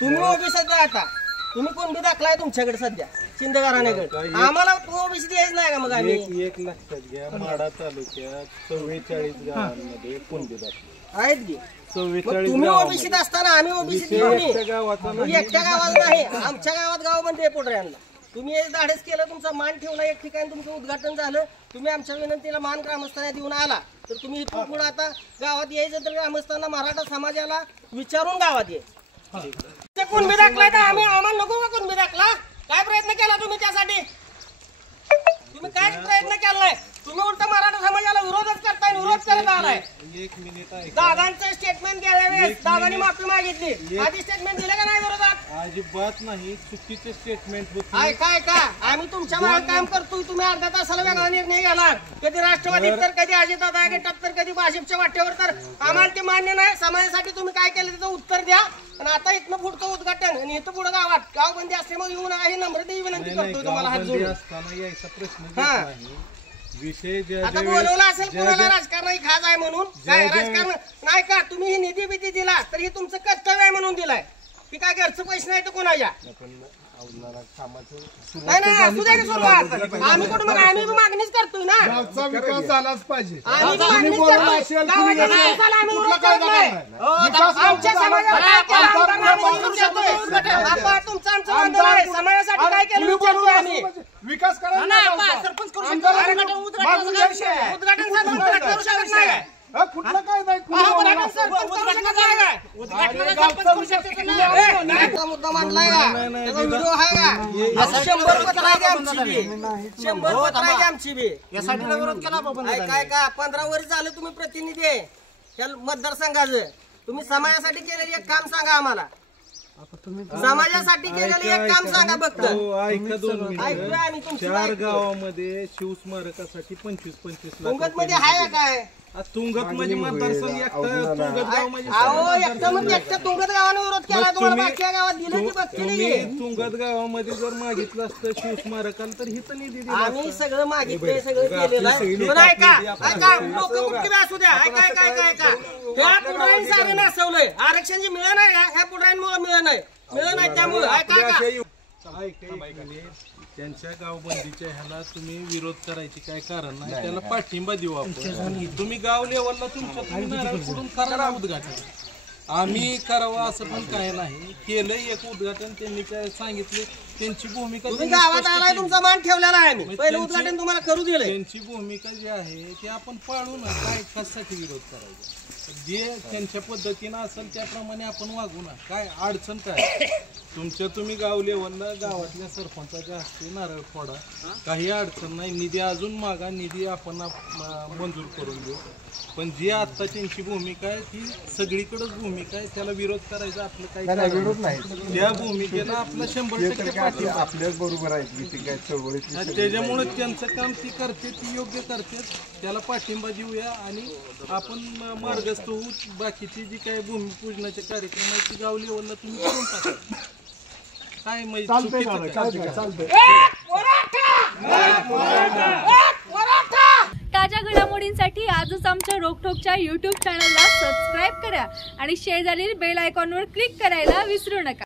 तुम्ही ओबीसी द्या आता, तुम्ही कोण बी दाखलाय तुमच्याकडे सध्या शिंदे घराण्याकडे, आम्हाला ओबीसी द्यायच नाही का? मग आम्ही एक लक्षात घ्या, माढा तालुक्यात 44 गावांमध्ये कोणते दाखले आहेत की 44 तुम्ही ओबीसीत असताना आम्ही ओबीसी एकट्या गावात नाही, आमच्या गावात गावामध्ये पोटऱ्यांना तुम्ही धाडस केलं, तुमचा मान ठेवला एक ठिकाणी, तुमचं उद्घाटन झालं, तुम्ही आमच्या विनंतीला मान ग्रामस्थांना देऊन आला, तर तुम्ही इथून पुढे आता गावात यायचं तर ग्रामस्थांना मराठा समाजाला विचारून गावात यायचं. कुणबी दाखलाय तर आम्ही आम्हाला नको का कुणबी दाखला? काय प्रयत्न केला तुम्ही त्यासाठी? तुम्ही काय प्रयत्न केलाय? तुम्ही उलट मराठा समाजाला विरोधच करताय, विरोध करत आलाय. एक मिनिट आहे, दादांचं स्टेटमेंट गेल्या वेळेस दादांनी माफी मागितली, आधी स्टेटमेंट दिले का नाही विरोधात? अजिबात नाही, चुकीचे स्टेटमेंट होते. ऐका आम्ही तुमच्या मागे काम करतोय, तुम्ही अर्ध्या तासाला वेगळा निर्णय घ्याला, कधी राष्ट्रवादीत तर कधी अजितदादा गटात तर कधी भाजपच्या वाटेवर, तर आम्हाला ते मान्य नाही. समाजासाठी तुम्ही काय केलं त्याचं उत्तर द्या. आणि आता इथनं पुढचं उद्घाटन आणि इथं पुढे गावात गावबंदी असल्यामुळे येऊ नका ही नम्रतेची विनंती करतोय तुम्हाला हात जोडून. असताना यायचा प्रश्न नाही. विषय आता बोलवलं असेल कुणाला राजकारणाची खाज आहे म्हणून, काय राजकारण नाही का? तुम्ही ही निधी बिधी दिला तर हे तुमचं कर्तव्य आहे म्हणून दिलाय की काय? घरचं पैसे नाही तर कोणाच्या नाही असू द्या सुरुवात. आम्ही कुठं मग आम्ही मागणीच करतोय ना, गावचा विकास झालाच पाहिजे. आम्ही मागणीच करतोय गावाच्या विकासाला आम्ही विरोध करत नाही. आमच्या समाजाला काय केलं आमदारांनी आम्ही विचारतोय. आता तुमचं आमचं बंधन आहे, समाजासाठी काय केलं विचारतोय आम्ही. विकास करा ना, सरपंच करू शकतो, उद्घाटन सरपंच करू शकत नाही. कुठलं काय नाही, मुद्दा मांडलाय का? त्याचा व्हिडिओ आहे का? असं 100 पत्र आहे आमची बी, 100 पत्र आहे आमची बी. यासाठी विरोध केला बाबा. काय का 15 वर्ष झालं तुम्ही प्रतिनिधी आहे त्या मतदारसंघाचं. तुम्ही समाजासाठी केलेलं एक काम सांगा आम्हाला, समाजासाठी केलेलं एक काम सांगा फक्त. ऐका 2 ऐकूया आम्ही मिनिट. तुमची 4 गावामध्ये शिवस्मारकासाठी 25-25 लाख तुंगत मध्ये आहे काय? तुंगत म्हणजे मतदारसंघ तुंगत गाव म्हणजे अहो एकटं मग एकट्या तुंगत गावाने विरोध केला, तुम्हाला बाकी गावात दिलं की बघते नाही. तुंगत गावामध्ये जर मागितलं असतं शिवस्मारकाला तर हिचं निधी दिला. आम्ही सगळं मागितलंय, सगळं केलेलं आहे. पण ऐका लोक कुठे असू द्या, ऐका ह्या पुढाऱ्यांनी सारं नासवलंय. आरक्षण जे मिळलं नाही ह्या पुढाऱ्यांमुळे मिळलं नाही त्यामुळे ऐका त्यांच्या गावबंदीच्या ह्याला तुम्ही विरोध करायची काय कारण नाही, त्याला पाठिंबा देऊ आपण. तुम्ही गाव लेवलला तुमच्या पुढून करा उद्घाटन, आम्ही करावं असं पण काय नाही. केलं एक उद्घाटन, त्यांनी काय सांगितले त्यांची भूमिका, तुम्ही गावात आलाय तुमचा मान ठेवलेला आहे. आम्ही पहिलं उद्घाटन तुम्हाला करू दिलं. त्यांची भूमिका जी आहे ती आपण पाळू ना. काय कशासाठी विरोध करायचा? जे त्यांच्या पद्धतीनं असेल त्याप्रमाणे आपण वागू ना. काय अडचण काय? तुम्ही गाव लेवलला गावातल्या सरपंचाच्या हस्ते नारळ फोडा, काही अडचण नाही. निधी अजून मागा, निधी आपण मंजूर करून देऊ. पण जी आता त्यांची भूमिका आहे ती सगळीकडेच भूमिका आहे, त्याला विरोध करायचा आपलं काही विरोध नाही. त्या भूमिकेला आपला 100% पाठिंबा. आपल्याच बरोबर आहे. त्याच्यामुळे त्यांचं काम ती करते, ती योग्य करते, त्याला पाठिंबा देऊया आणि आपण मार्गस्थ होऊ. बाकीची जी काही भूमिपूजनाचे कार्यक्रम आहे ती गाव लेवलला तुम्ही करून टाका. काय ताज्या घडामोडींसाठी आजच आमच्या रोकठोकच्या YouTube चॅनलला सबस्क्राईब करा आणि शेजारील बेल आयकॉनवर क्लिक करायला विसरू नका.